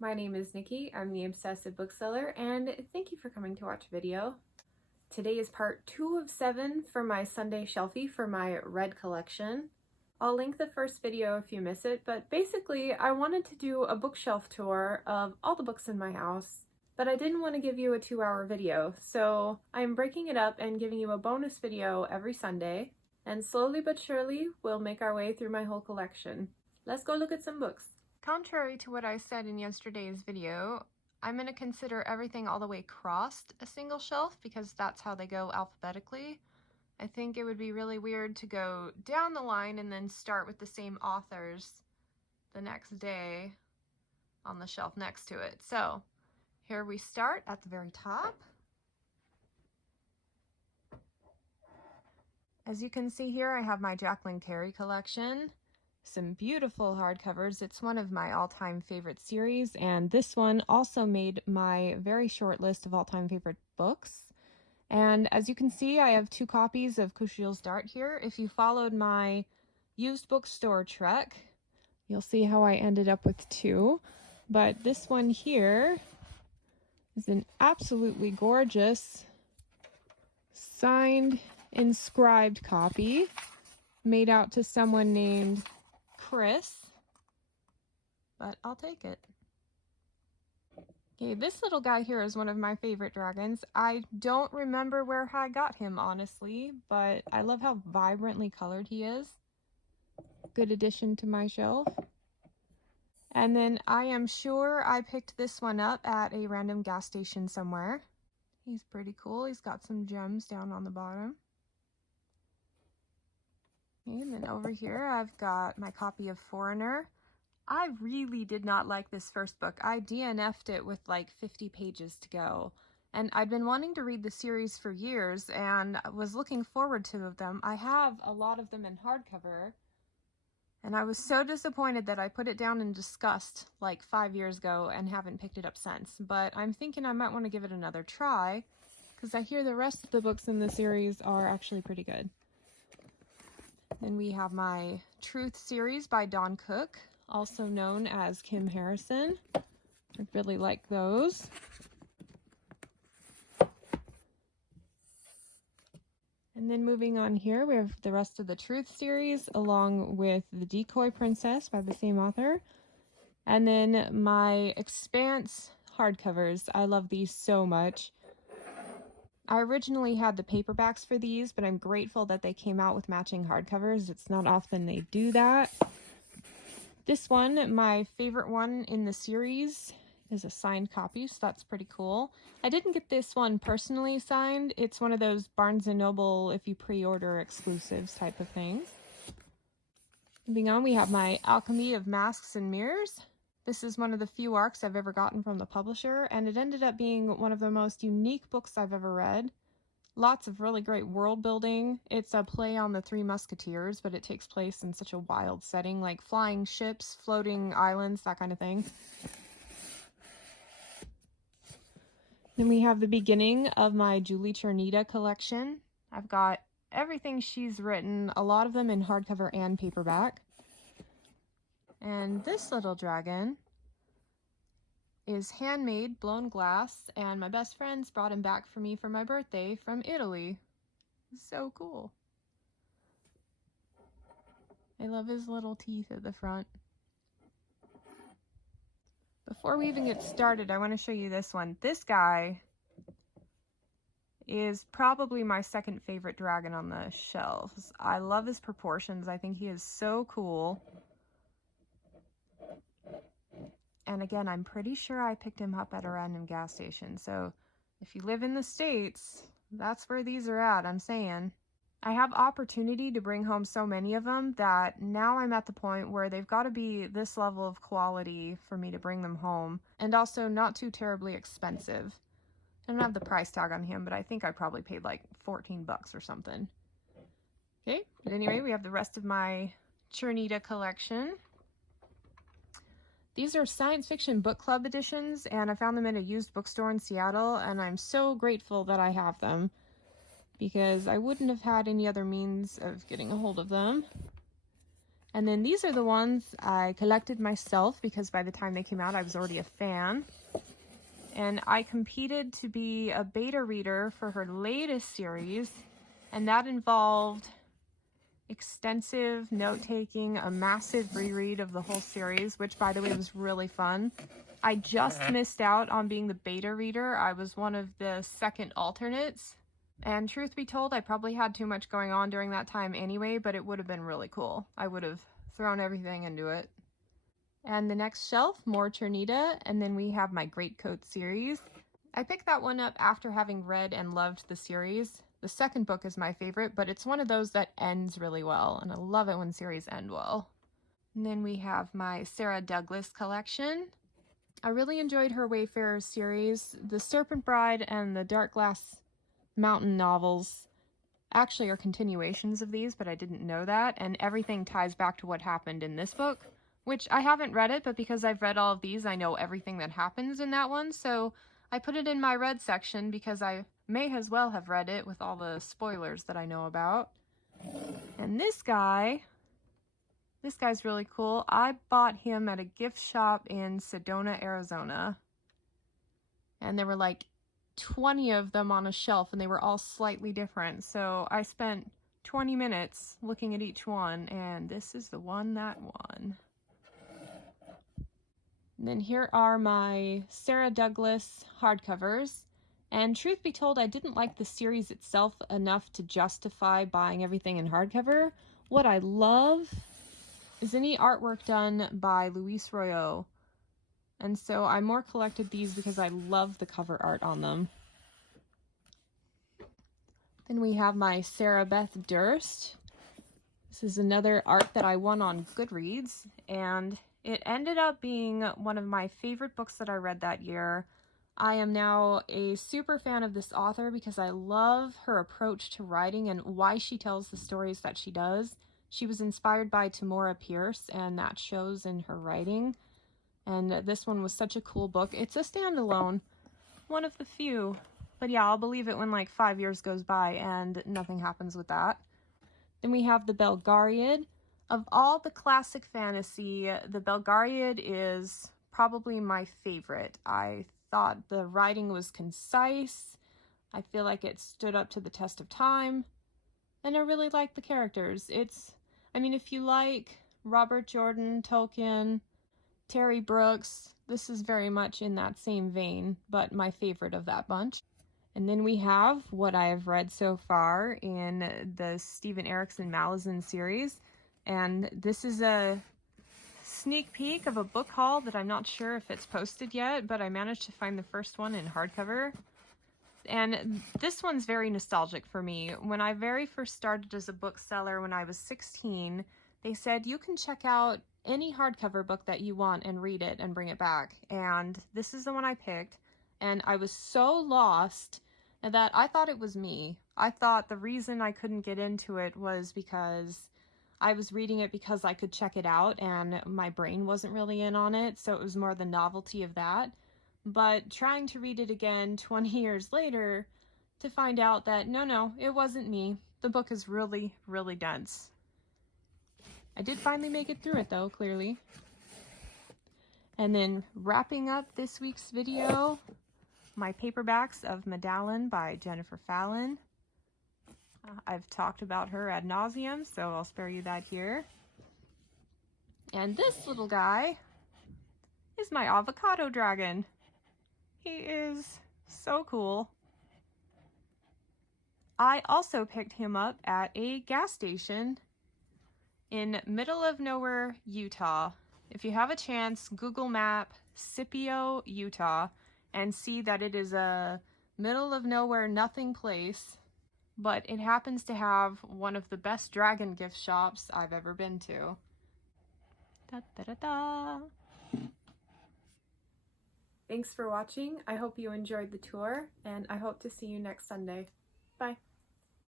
My name is Niki. I'm the Obsessive Bookseller, and thank you for coming to watch a video. Today is part 2 of 7 for my Sunday Shelfie for my Red collection. I'll link the first video if you miss it, but basically I wanted to do a bookshelf tour of all the books in my house, but I didn't want to give you a 2-hour video, so I'm breaking it up and giving you a bonus video every Sunday, and slowly but surely we'll make our way through my whole collection. Let's go look at some books. Contrary to what I said in yesterday's video, I'm going to consider everything all the way crossed a single shelf because that's how they go alphabetically. I think it would be really weird to go down the line and then start with the same authors the next day on the shelf next to it. So here we start at the very top. As you can see here, I have my Jaclyn Carrie collection. Some beautiful hardcovers. It's one of my all-time favorite series, and this one also made my very short list of all-time favorite books. And as you can see, I have 2 copies of Kushiel's Dart here. If you followed my used bookstore trek, you'll see how I ended up with 2. But this one here is an absolutely gorgeous signed, inscribed copy made out to someone named Chris, but I'll take it. Okay, this little guy here is one of my favorite dragons. I don't remember where I got him, honestly, but I love how vibrantly colored he is. Good addition to my shelf. And then I am sure I picked this one up at a random gas station somewhere. He's pretty cool. He's got some gems down on the bottom. And then over here I've got my copy of Foreigner. I really did not like this first book. I DNF'd it with like 50 pages to go. And I'd been wanting to read the series for years and was looking forward to them. I have a lot of them in hardcover. And I was so disappointed that I put it down in disgust like 5 years ago and haven't picked it up since. But I'm thinking I might want to give it another try because I hear the rest of the books in the series are actually pretty good. Then we have my Truth series by Dawn Cook, also known as Kim Harrison. I really like those. And then moving on here, we have the rest of the Truth series, along with The Decoy Princess by the same author. And then my Expanse hardcovers. I love these so much. I originally had the paperbacks for these, but I'm grateful that they came out with matching hardcovers. It's not often they do that. This one, my favorite one in the series, is a signed copy, so that's pretty cool. I didn't get this one personally signed. It's one of those Barnes & Noble, if you pre-order exclusives type of things. Moving on, we have my Alchemy of Masks and Mirrors. This is one of the few ARCs I've ever gotten from the publisher, and it ended up being one of the most unique books I've ever read. Lots of really great world building. It's a play on the Three Musketeers, but it takes place in such a wild setting, like flying ships, floating islands, that kind of thing. Then we have the beginning of my Julie Chernita collection. I've got everything she's written, a lot of them in hardcover and paperback. And this little dragon is handmade, blown glass, and my best friends brought him back for me for my birthday from Italy. So cool. I love his little teeth at the front. Before we even get started, I want to show you this one. This guy is probably my second favorite dragon on the shelves. I love his proportions. I think he is so cool. And again, I'm pretty sure I picked him up at a random gas station. So if you live in the States, that's where these are at, I'm saying. I have opportunity to bring home so many of them that now I'm at the point where they've got to be this level of quality for me to bring them home. And also not too terribly expensive. I don't have the price tag on him, but I think I probably paid like 14 bucks or something. Okay, but anyway, we have the rest of my Chernita collection. These are science fiction book club editions, and I found them at a used bookstore in Seattle, and I'm so grateful that I have them because I wouldn't have had any other means of getting a hold of them. And then these are the ones I collected myself because by the time they came out, I was already a fan. And I competed to be a beta reader for her latest series, and that involved extensive note-taking, a massive reread of the whole series, which, by the way, was really fun. I just missed out on being the beta reader. I was one of the second alternates. And truth be told, I probably had too much going on during that time anyway, but it would have been really cool. I would have thrown everything into it. And the next shelf, more Ternita, and then we have my Greatcoat series. I picked that one up after having read and loved the series. The second book is my favorite, but it's one of those that ends really well, and I love it when series end well. And then we have my Sarah Douglas collection. I really enjoyed her Wayfarer series. The Serpent Bride and the Dark Glass Mountain novels actually are continuations of these, but I didn't know that, and everything ties back to what happened in this book, which I haven't read it, but because I've read all of these, I know everything that happens in that one, so I put it in my read section because I may as well have read it with all the spoilers that I know about. And this guy's really cool. I bought him at a gift shop in Sedona, Arizona, and there were like 20 of them on a shelf, and they were all slightly different, so I spent 20 minutes looking at each one, and this is the one that won. And then here are my Sarah Douglas hardcovers, and truth be told, I didn't like the series itself enough to justify buying everything in hardcover. What I love is any artwork done by Luis Royo. And so I more collected these because I love the cover art on them. Then we have my Sarah Beth Durst. This is another art that I won on Goodreads, and it ended up being one of my favorite books that I read that year. I am now a super fan of this author because I love her approach to writing and why she tells the stories that she does. She was inspired by Tamora Pierce, and that shows in her writing. And this one was such a cool book. It's a standalone, one of the few. But yeah, I'll believe it when like 5 years goes by and nothing happens with that. Then we have the Belgariad. Of all the classic fantasy, the Belgariad is probably my favorite. I thought the writing was concise. I feel like it stood up to the test of time. And I really like the characters. If you like Robert Jordan, Tolkien, Terry Brooks, this is very much in that same vein, but my favorite of that bunch. And then we have what I have read so far in the Steven Erikson Malazan series. And this is a sneak peek of a book haul that I'm not sure if it's posted yet, but I managed to find the first one in hardcover. And this one's very nostalgic for me. When I very first started as a bookseller when I was 16, they said you can check out any hardcover book that you want and read it and bring it back. And this is the one I picked. And I was so lost that I thought it was me. I thought the reason I couldn't get into it was because I was reading it because I could check it out and my brain wasn't really in on it. So it was more the novelty of that. But trying to read it again 20 years later to find out that no, it wasn't me. The book is really, really dense. I did finally make it through it though, clearly. And then wrapping up this week's video, my paperbacks of Medallion by Jennifer Fallon. I've talked about her ad nauseum, so I'll spare you that here. And this little guy is my avocado dragon. He is so cool. I also picked him up at a gas station in middle of nowhere, Utah. If you have a chance, Google map Scipio, Utah, and see that it is a middle of nowhere nothing place, but it happens to have one of the best dragon gift shops I've ever been to. Da, da, da, da. Thanks for watching. I hope you enjoyed the tour, and I hope to see you next Sunday. Bye.